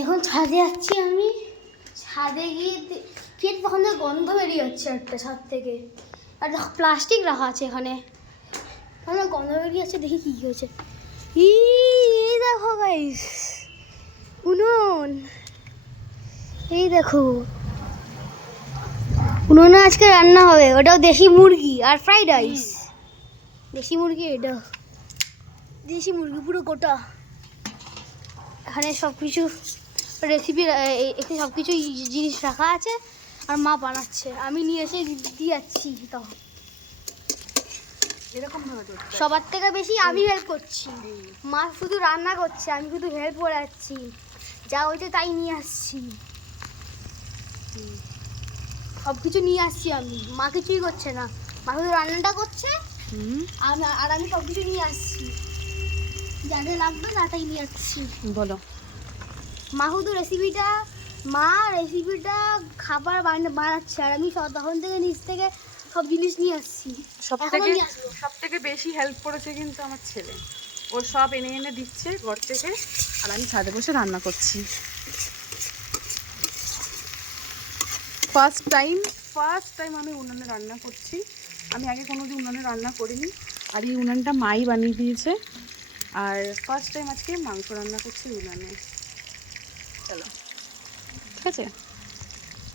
এখন ছাদে যাচ্ছি আমি। ছাদে গিয়ে ফের তখন গন্ধ বেরিয়ে যাচ্ছে একটা ছাদ থেকে। আর দেখো প্লাস্টিক রাখা আছে এখানে, তখন গন্ধ বেরিয়ে যাচ্ছে। দেখি কী হয়েছে। এই দেখো গাইস, উনুন। এই দেখো উনুনে আজকে রান্না হবে। ওটাও দেশি মুরগি আর ফ্রাইড রাইস। দেশি মুরগি, এটা দেশি মুরগি পুরো গোটা। এখানে সব কিছু রেসিপি, এতে সব কিছু জিনিস রাখা আছে আর মা বানাচ্ছে। আমি নিয়ে এসে দিয়ে যাচ্ছি। তখন এরকম ভাবে সবার থেকে বেশি আমি হেল্প করছি। মা শুধু রান্না করছে, আমি শুধু হেল্প করে যাচ্ছি। যা হয়েছে তাই নিয়ে আসছি, সব কিছু নিয়ে আসছি আমি। মা কিছুই করছে না, মা শুধু রান্নাটা করছে আর আমি সব কিছু নিয়ে আসছি। যাতে লাগবে না তাই নিয়ে আসছি। বলো। মা শুধু রেসিপিটা খাবার বানাচ্ছে আর আমি তখন থেকে নিচ থেকে সব জিনিস নিয়ে আসছি। সব থেকে বেশি হেল্প করেছে কিন্তু আমার ছেলে। ও সব এনে এনে দিচ্ছে ঘর থেকে, আর আমি ছাদে বসে রান্না করছি। ফার্স্ট টাইম আমি উনুনে রান্না করছি। আমি আগে কোনোদিন উনুনে রান্না করিনি, আর এই উনুনটা মাই বানিয়ে দিয়েছে। আর ফার্স্ট টাইম আজকে মাংস রান্না করছি উনুনে। চলো, ঠিক আছে।